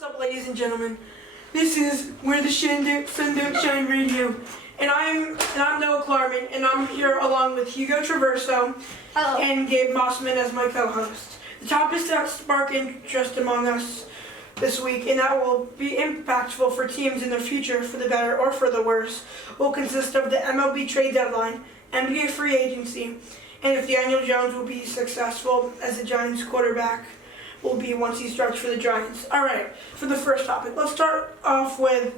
What's up, ladies and gentlemen? This is Where the Sun Don't Shine Radio, and I'm Noah Klarman, and I'm here along with Hugo Traverso and Gabe Mossman as my co-host. The topics that spark interest among us this week, and that will be impactful for teams in the future, for the better or for the worse, will consist of the MLB trade deadline, NBA free agency, and if Daniel Jones will be successful as the Giants quarterback will be once he starts for the Giants. All right, for the first topic, let's start off with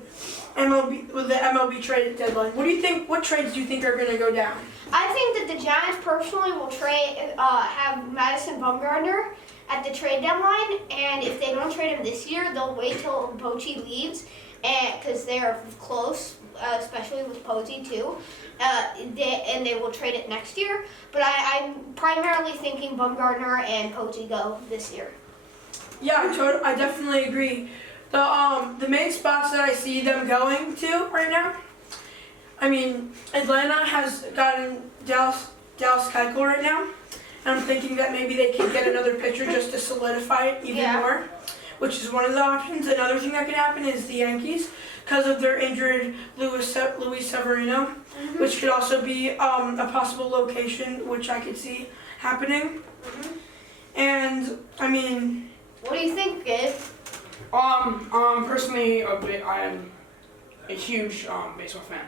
the MLB trade deadline. What do you think? What trades do you think are going to go down? I think that the Giants personally will have Madison Bumgarner at the trade deadline, and if they don't trade him this year, they'll wait till Bochy leaves, and because they're close, especially with Posey too. And they will trade it next year. But I'm primarily thinking Bumgarner and Posey go this year. Yeah, I definitely agree. The main spots that I see them going to right now, I mean, Atlanta has gotten Dallas Keuchel right now, and I'm thinking that maybe they can get another pitcher just to solidify it even more, which is one of the options. Another thing that could happen is the Yankees, because of their injured Luis Severino, which could also be a possible location which I could see happening. And I mean, what do you think, Gabe? Personally, I am a huge baseball fan,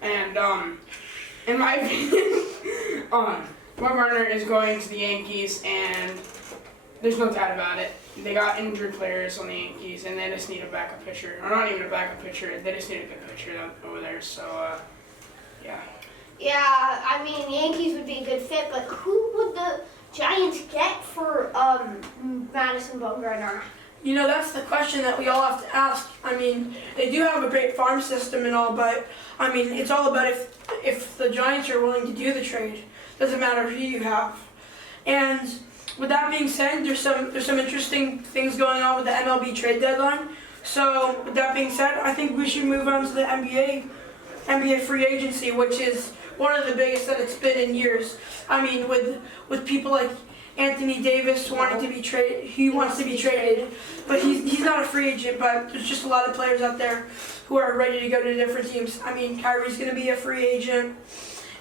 and in my opinion, Bumgarner is going to the Yankees, and there's no doubt about it. They got injured players on the Yankees, and they just need a backup pitcher, or not even a backup pitcher. They just need a good pitcher over there. So, yeah. Yeah, I mean, Yankees would be a good fit, but who would the Giants get for Madison Bumgarner? You know, that's the question that we all have to ask. I mean, they do have a great farm system and all, but I mean, it's all about if the Giants are willing to do the trade. Doesn't matter who you have. And with that being said, there's some interesting things going on with the MLB trade deadline. So with that being said, I think we should move on to the NBA free agency, which is one of the biggest that it's been in years. I mean, with people like Anthony Davis wanting to be traded, he wants to be traded, but he's not a free agent. But there's just a lot of players out there who are ready to go to different teams. I mean, Kyrie's going to be a free agent,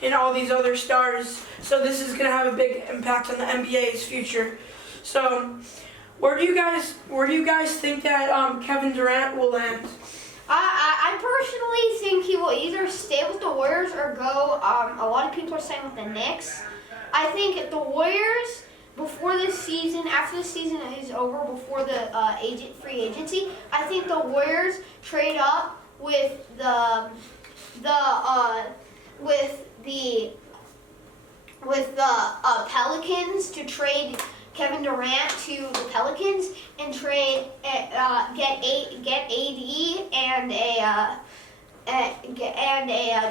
and all these other stars. So this is going to have a big impact on the NBA's future. So where do you guys think that Kevin Durant will land? I personally think he will either stay with the Warriors or go. A lot of people are saying with the Knicks. I think if the Warriors, before this season, after the season is over, before the free agency, I think the Warriors trade up with the Pelicans to trade Kevin Durant to the Pelicans and trade get AD and a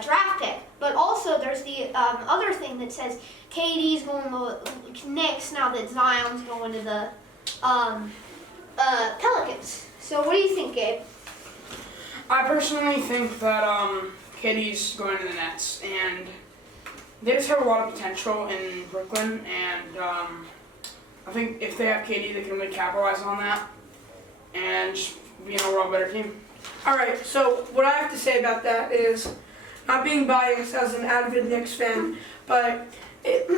draft pick. But also there's the other thing that says KD's going to the Knicks now that Zion's going to the Pelicans. So what do you think, Gabe? I personally think that KD's going to the Nets, and they just have a lot of potential in Brooklyn, and I think if they have KD, they can really capitalize on that and just be an overall better team. All right, so what I have to say about that is, not being biased as an avid Knicks fan, but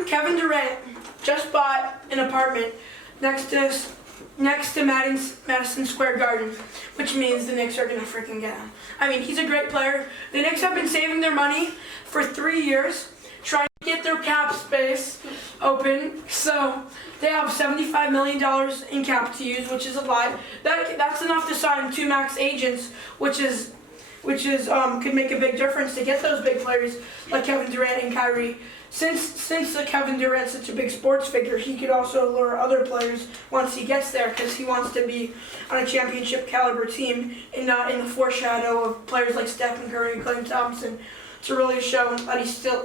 Kevin Durant just bought an apartment next to Madison Square Garden, which means the Knicks are going to freaking get him. I mean, he's a great player. The Knicks have been saving their money for 3 years, trying to get their cap space open. So they have $75 million in cap to use, which is a lot. That's enough to sign 2 max agents, which is could make a big difference to get those big players like Kevin Durant and Kyrie. Since Kevin Durant's such a big sports figure, he could also lure other players once he gets there, because he wants to be on a championship caliber team and not in the foreshadow of players like Stephen Curry and Klay Thompson, to really show that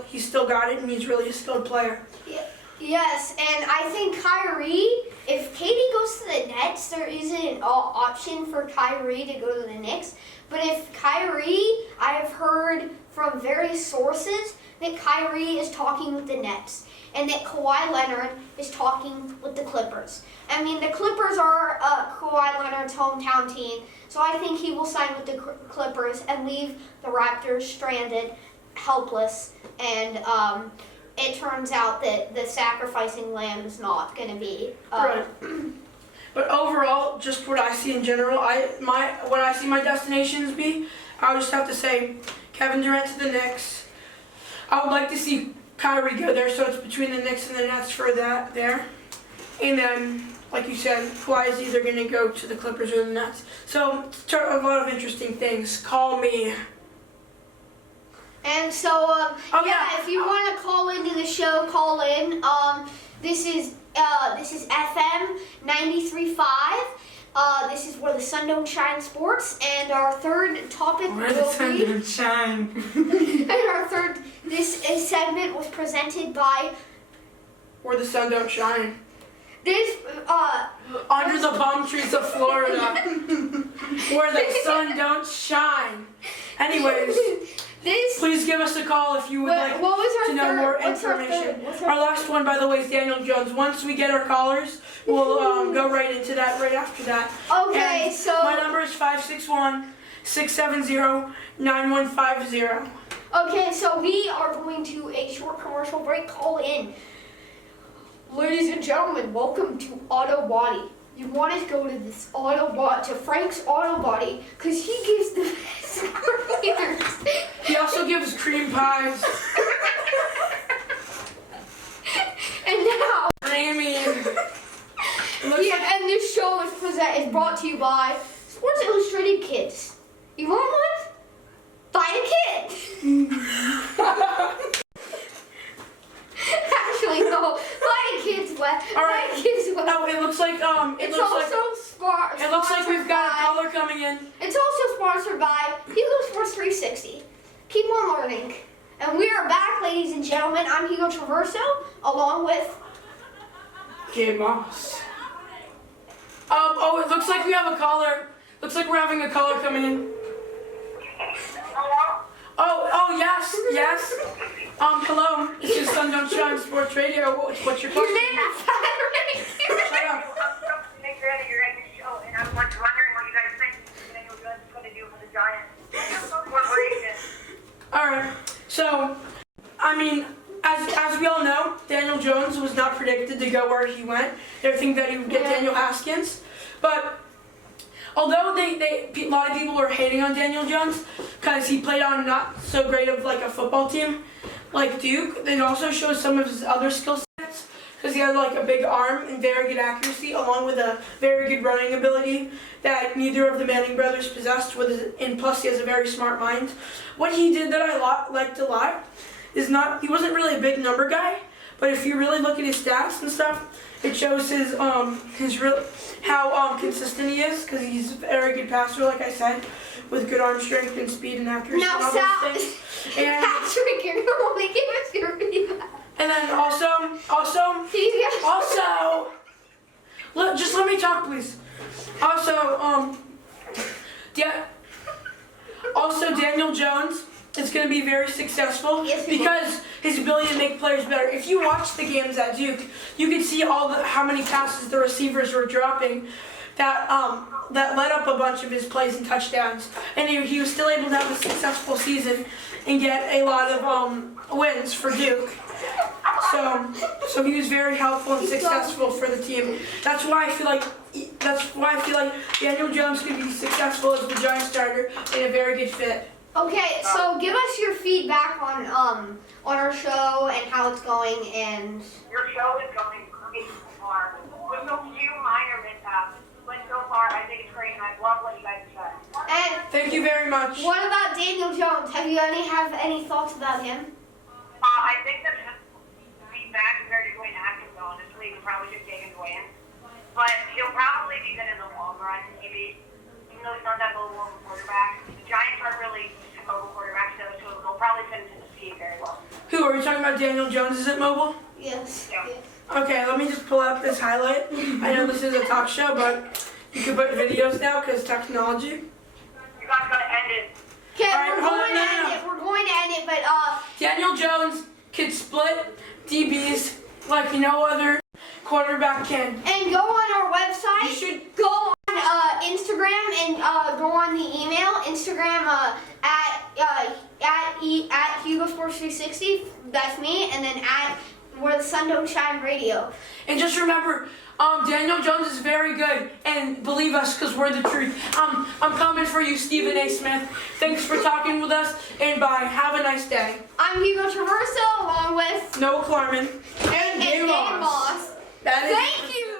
he's still got it and he's really a skilled player. Yeah. Yes, and I think Kyrie, if KD goes to the Nets, there isn't an option for Kyrie to go to the Knicks. But if Kyrie, I have heard from various sources that Kyrie is talking with the Nets and that Kawhi Leonard is talking with the Clippers. I mean, the Clippers are Kawhi Leonard's hometown team, so I think he will sign with the Clippers and leave the Raptors stranded, helpless, and it turns out that the sacrificing lamb is not going to be. Right. But overall, just what I see in general, what I see my destinations be, I would just have to say Kevin Durant to the Knicks. I would like to see Kyrie go there, so it's between the Knicks and the Nets for that there. And then, like you said, Kawhi is either going to go to the Clippers or the Nets. So, a lot of interesting things. Call me. And so, if you want to call into the show, call in. This is FM 93.5. This is Where the Sun Don't Shine Sports, and our third topic Where the sun don't shine. And our third, this segment was presented by Where the sun don't shine. this. Under the palm trees of Florida. Where the sun don't shine. Anyways. Please give us a call if you would like to know more information. Our last one, by the way, is Daniel Jones. Once we get our callers, we'll go right into that right after that. Okay, and so my number is 561-670-9150. Okay, so we are going to a short commercial break. Call in. Ladies and gentlemen, welcome to Auto Body. You want to go to this to Frank's Auto Body because he gives the best burgers. He also gives cream pies. And now, Creamy. and this show is brought to you by Sports Illustrated Kids. You want one? Buy a kid. Actually, no. Buy a kid's wet. All right. Buy a kid's wet. Oh, it looks like it looks like we've got a caller coming in. It's also sponsored by Hugo Sports 360. Keep on learning. And we are back, ladies and gentlemen. I'm Hugo Traverso, along with Gabe Moss. Oh, it looks like we have a caller. Looks like we're having a caller coming in. Oh, yes. Hello. This is Sun Don't Shine Sports Radio. What's your question? your name is Patrick. Shut up. And I'm wondering what you guys think Daniel Jones is going to do for the Giants corporation. All right. So, I mean, as we all know, Daniel Jones was not predicted to go where he went. They think that he would get Daniel Haskins, but although a lot of people were hating on Daniel Jones because he played on not so great of like a football team like Duke, it also shows some of his other skill sets because he had like a big arm and very good accuracy along with a very good running ability that neither of the Manning brothers possessed, and plus he has a very smart mind. What he did that I liked a lot is he wasn't really a big number guy, but if you really look at his stats and stuff, it shows how consistent he is because he's a very good passer, like I said, with good arm strength and speed and accuracy Now, and all those things. And Patrick, you're going to only give us your feedback. and then also, just let me talk, please. Also, Daniel Jones is going to be very successful because his ability to make players better. If you watch the games at Duke, you can see how many passes the receivers were dropping that led up a bunch of his plays and touchdowns. And he was still able to have a successful season and get a lot of wins for Duke. So he was very helpful and successful for the team. That's why I feel like Daniel Jones could be successful as the Giants starter and a very good fit. Okay, so give us your feedback on our show and how it's going, and Your show is going great so far. With so few minor mishaps, but so far I think it's great, and I love what you guys have said. and Thank you very much. what about Daniel Jones? Have you have any thoughts about him? I think that his feedback compared to Dwayne Haskins, honestly, we probably should take him to win. But he'll probably be good in the long run, maybe. Even though he's not that mobile of a quarterback. The Giants aren't really mobile quarterbacks, so they'll probably fit into the scheme very well. Who are you talking about? Daniel Jones is it mobile? Yes. Yeah. Yes. Okay, let me just pull up this highlight. I know this is a talk show, but you can put videos now because technology. You guys gotta end it. Okay, All right, we're hold on, going to no, end no. it. We're going to end it, but Daniel Jones could split DBs like no other quarterback can. and go on our website. You should. Go on Instagram and go on the email. Instagram at Hugo Sports 360. That's me, and then at Where the Sun Don't Shine Radio. And just remember, Daniel Jones is very good, and believe us, because we're the truth. I'm coming for you, Stephen A. Smith. Thanks for talking with us, and bye. Have a nice day. I'm Hugo Traverso, along with Noah Klarman. And Dave Moss. That is. Thank you.